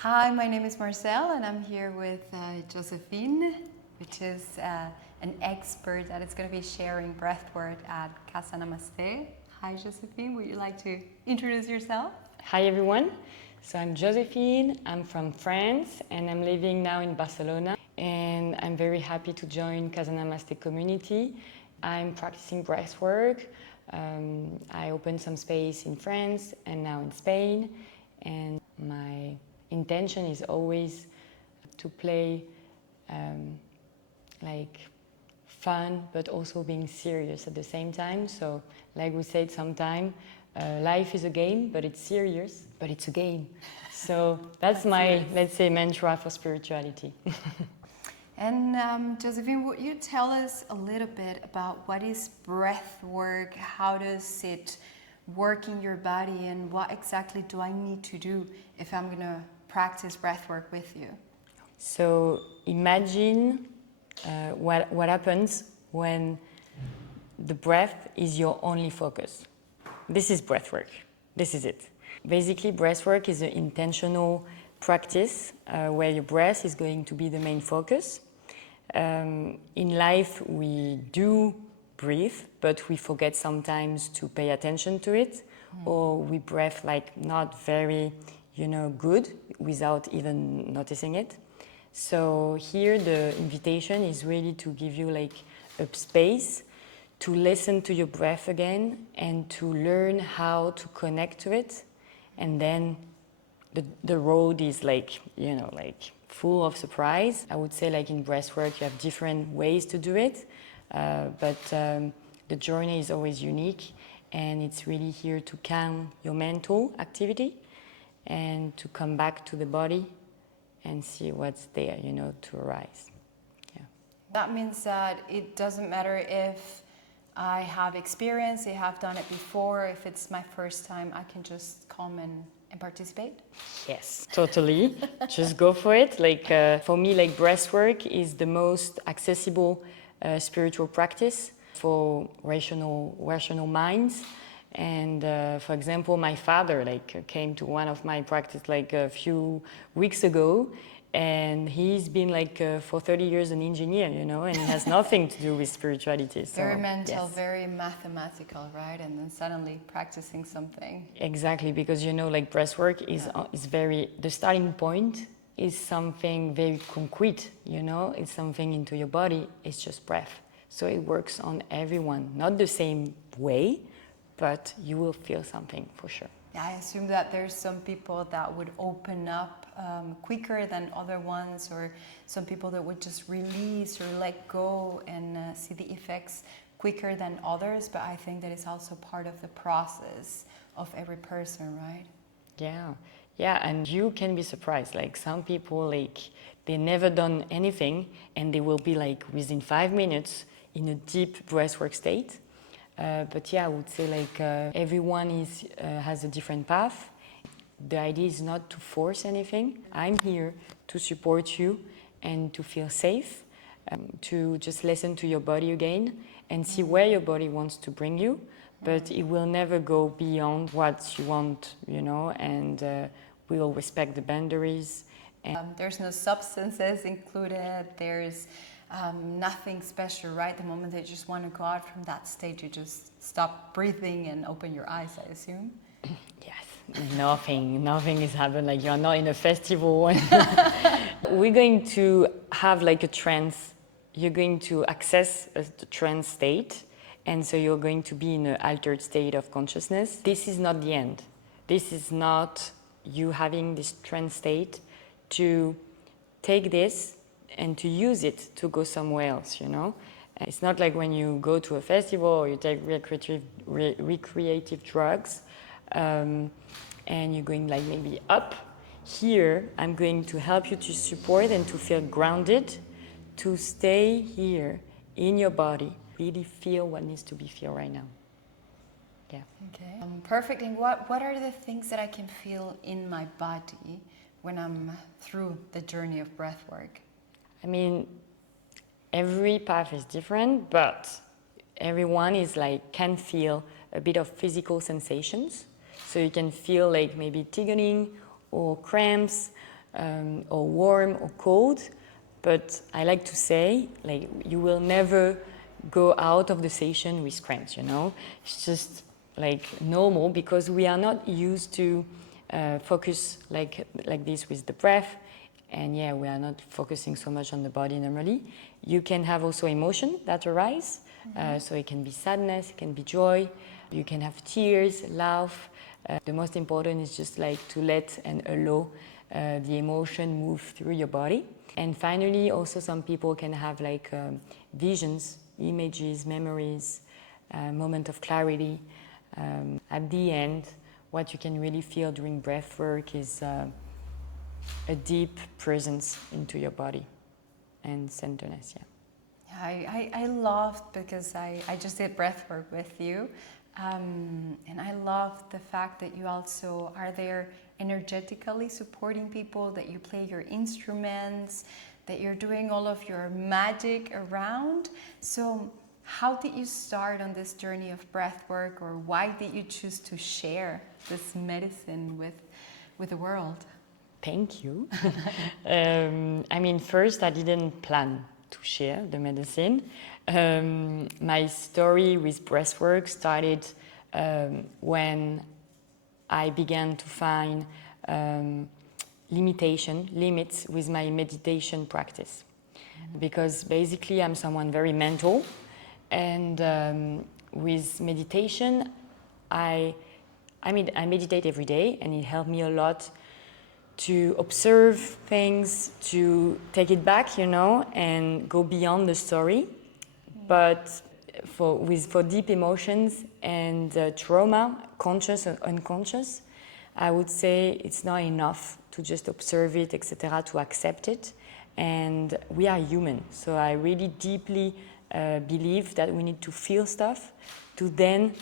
Hi, my name is Marcel and I'm here with Josephine, which is an expert that is going to be sharing breathwork at Casa Namaste. Hi Josephine, would you like to introduce yourself? Hi everyone, so I'm Josephine, I'm from France and I'm living now in Barcelona, and I'm very happy to join Casa Namaste community. I'm practicing breathwork. I opened some space in France and now in Spain, and my intention is always to play like fun but also being serious at the same time. So like we said sometime, life is a game, but it's serious, but it's a game. So that's my, let's say, mantra for spirituality. And Josephine, would you tell us a little bit about what is breath work? How does it work in your body, and what exactly do I need to do if I'm going to practice breath work with you? So imagine what happens when the breath is your only focus. This is breath work. This is it. Basically, breath work is an intentional practice where your breath is going to be the main focus. In life, we do breathe, but we forget sometimes to pay attention to it, or we breathe like not very, good without even noticing it. So here the invitation is really to give you like a space to listen to your breath again and to learn how to connect to it. And then the road is like full of surprise. I would say like in breathwork you have different ways to do it, but the journey is always unique, and it's really here to calm your mental activity and to come back to the body and see what's there, to arise. Yeah. That means that it doesn't matter if I have experience, I have done it before, if it's my first time, I can just come and participate? Yes, totally. Just go for it. For me, like breathwork is the most accessible spiritual practice for rational minds. And for example, my father came to one of my practice a few weeks ago, and he's been for 30 years an engineer, and it has nothing to do with spirituality. So, very mental, yes. Very mathematical, right? And then suddenly practicing something. Exactly, because breathwork is very, the starting point is something very concrete, it's something into your body, it's just breath. So it works on everyone, not the same way, but you will feel something for sure. Yeah, I assume that there's some people that would open up quicker than other ones, or some people that would just release or let go and see the effects quicker than others. But I think that is also part of the process of every person, right? Yeah, and you can be surprised. Like some people, they never done anything, and they will be within 5 minutes in a deep breathwork state. But yeah, I would say everyone has a different path. The idea is not to force anything. I'm here to support you and to feel safe, to just listen to your body again and see where your body wants to bring you. But it will never go beyond what you want, and we will respect the boundaries. There's no substances included. There's nothing special, right? The moment that you just want to go out from that state, you just stop breathing and open your eyes, I assume. Yes, nothing is happening. You're not in a festival. We're going to have a trance. You're going to access a trance state, and so you're going to be in an altered state of consciousness. This is not the end. This is not you having this trance state to take this and to use it to go somewhere else, It's not like when you go to a festival or you take recreative drugs and you're going maybe up. Here, I'm going to help you to support and to feel grounded, to stay here in your body, really feel what needs to be felt right now. Yeah. Okay. Perfect. And what are the things that I can feel in my body when I'm through the journey of breath work? I mean, every path is different, but everyone is can feel a bit of physical sensations. So you can feel maybe tingling or cramps, or warm or cold. But I like to say, like, you will never go out of the session with cramps, you know? It's just like normal because we are not used to focus like this with the breath. And yeah, we are not focusing so much on the body normally. You can have also emotion that arise. So it can be sadness, it can be joy. You can have tears, laugh. The most important is just like to let and allow the emotion move through your body. And finally, also some people can have like visions, images, memories, moment of clarity. At the end, what you can really feel during breath work is a deep presence into your body and centerness, yeah. I loved because I just did breath work with you. And I love the fact that you also are there energetically supporting people, that you play your instruments, that you're doing all of your magic around. So how did you start on this journey of breath work, or why did you choose to share this medicine with the world? Thank you. I mean, first, I didn't plan to share the medicine. My story with breathwork started when I began to find limits with my meditation practice. Because basically, I'm someone very mental, and with meditation, I meditate every day, and it helped me a lot to observe things, to take it back, you know, and go beyond the story. But for deep emotions and trauma, conscious or unconscious, I would say it's not enough to just observe it, etc., to accept it. And we are human, so I really deeply believe that we need to feel stuff to then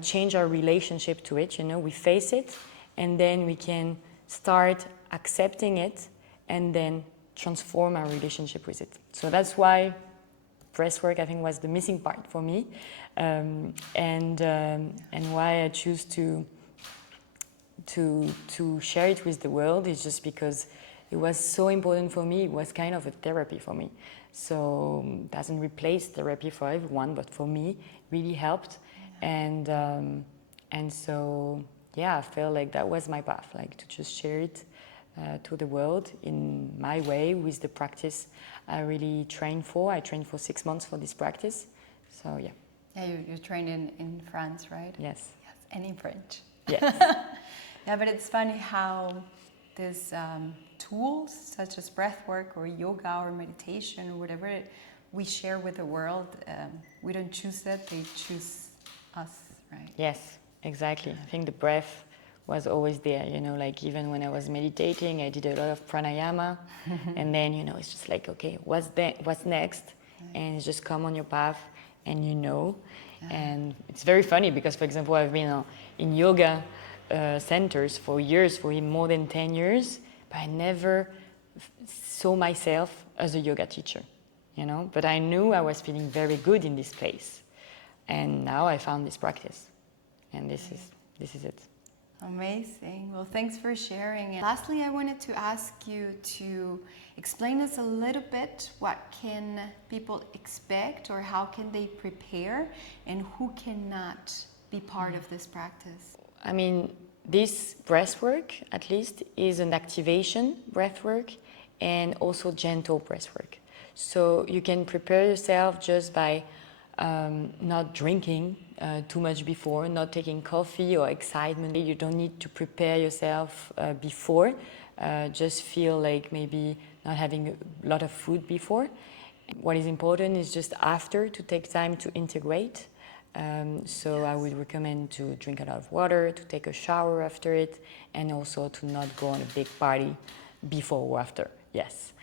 change our relationship to it. You know, we face it, and then we can start accepting it and then transform our relationship with it. So that's why breathwork, I think, was the missing part for me, and why I choose to share it with the world is just because it was so important for me. It was kind of a therapy for me. So it doesn't replace therapy for everyone, but for me, it really helped. And so yeah, I felt like that was my path, like to just share it to the world in my way with the practice I really trained for. I trained for 6 months for this practice. So yeah. Yeah, you trained in France, right? Yes. Yes, and in French. Yes. Yeah, but it's funny how these tools such as breath work or yoga or meditation or whatever we share with the world, we don't choose it, they choose us, right? Yes, exactly. I think the breath was always there, you know, like even when I was meditating, I did a lot of pranayama, and then, you know, it's just like, okay, what's next? And it's just come on your path, and you know. And it's very funny because, for example, I've been in yoga centers for years, for more than 10 years, but I never saw myself as a yoga teacher, you know. But I knew I was feeling very good in this place, and now I found this practice, and this is it. Amazing. Well, thanks for sharing. And lastly, I wanted to ask you to explain us a little bit what can people expect, or how can they prepare, and who cannot be part of this practice? I mean, this breath work, at least, is an activation breath work and also gentle breath work. So you can prepare yourself just by not drinking too much before, not taking coffee or excitement. You don't need to prepare yourself before. Just feel like maybe not having a lot of food before. What is important is just after to take time to integrate. So I would recommend to drink a lot of water, to take a shower after it, and also to not go on a big party before or after, yes.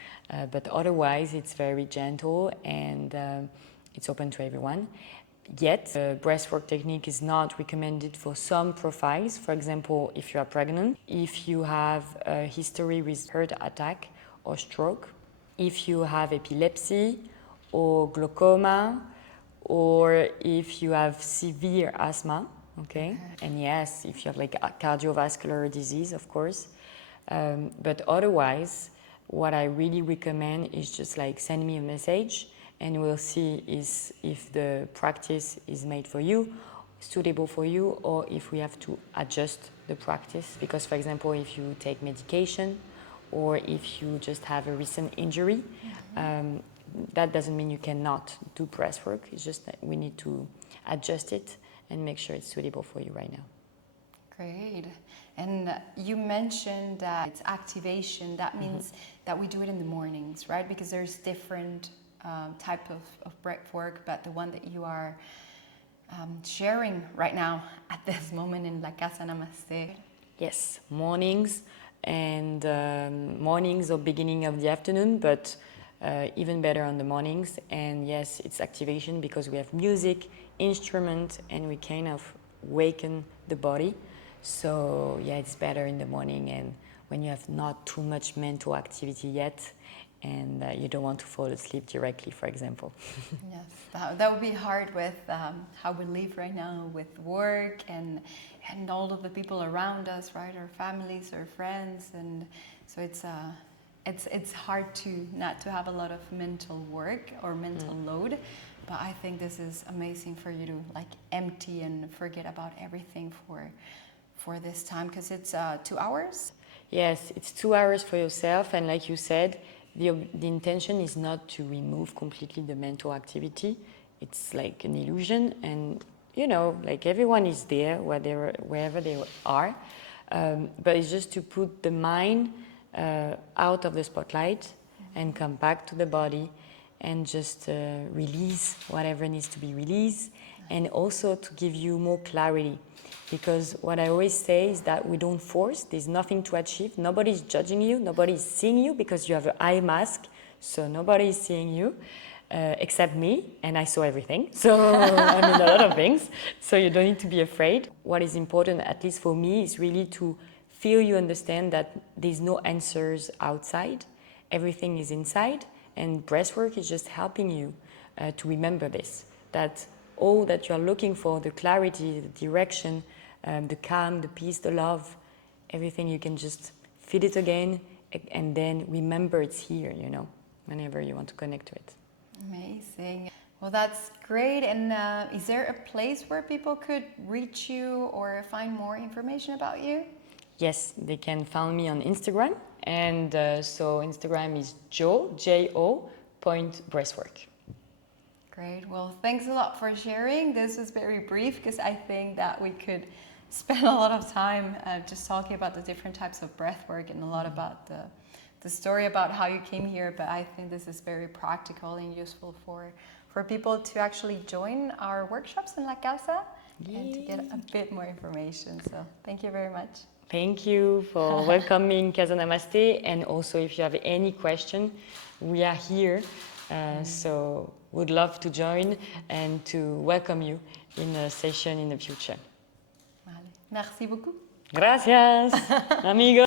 But otherwise, it's very gentle and it's open to everyone. Yet, the breathwork technique is not recommended for some profiles. For example, if you are pregnant, if you have a history with heart attack or stroke, if you have epilepsy or glaucoma, or if you have severe asthma, okay? And yes, if you have like a cardiovascular disease, of course. But otherwise, what I really recommend is just like send me a message and we'll see if the practice is made for you, suitable for you, or if we have to adjust the practice. Because, for example, if you take medication or if you just have a recent injury, that doesn't mean you cannot do breath work. It's just that we need to adjust it and make sure it's suitable for you right now. Great. And you mentioned that it's activation. That means that we do it in the mornings, right? Because there's different type of breath work, but the one that you are sharing right now at this moment in La Casa Namaste. Yes, mornings and mornings or beginning of the afternoon, but even better on the mornings. And yes, it's activation because we have music, instrument, and we kind of waken the body. So yeah, it's better in the morning and when you have not too much mental activity yet and you don't want to fall asleep directly, for example. Yes, that would be hard with how we live right now with work and all of the people around us, right? Our families, our friends, and so it's hard to not to have a lot of mental work or mental load. But I think this is amazing for you to like empty and forget about everything for this time, because it's 2 hours. Yes, it's 2 hours for yourself, and like you said, the intention is not to remove completely the mental activity. It's like an illusion, and you know, like everyone is there wherever they are, but it's just to put the mind out of the spotlight and come back to the body and just release whatever needs to be released, and also to give you more clarity. Because what I always say is that we don't force, there's nothing to achieve, nobody's judging you, nobody's seeing you because you have an eye mask, so nobody's seeing you except me, and I saw everything, so I mean a lot of things, so you don't need to be afraid. What is important, at least for me, is really to feel you understand that there's no answers outside, everything is inside, and breathwork is just helping you to remember this, that all that you're looking for, the clarity, the direction, the calm, the peace, the love, everything, you can just feel it again and then remember it's here, you know, whenever you want to connect to it. Amazing. Well, that's great. And is there a place where people could reach you or find more information about you? Yes, they can find me on Instagram. And so Instagram is Jo Breathwork. Great. Well, thanks a lot for sharing. This was very brief because I think that we could spend a lot of time just talking about the different types of breath work and a lot about the story about how you came here. But I think this is very practical and useful for people to actually join our workshops in La Casa and to get a bit more information. So thank you very much. Thank you for welcoming Casa Namaste. And also, if you have any question, we are here. So would love to join and to welcome you in a session in the future. Merci beaucoup. Gracias, amigo.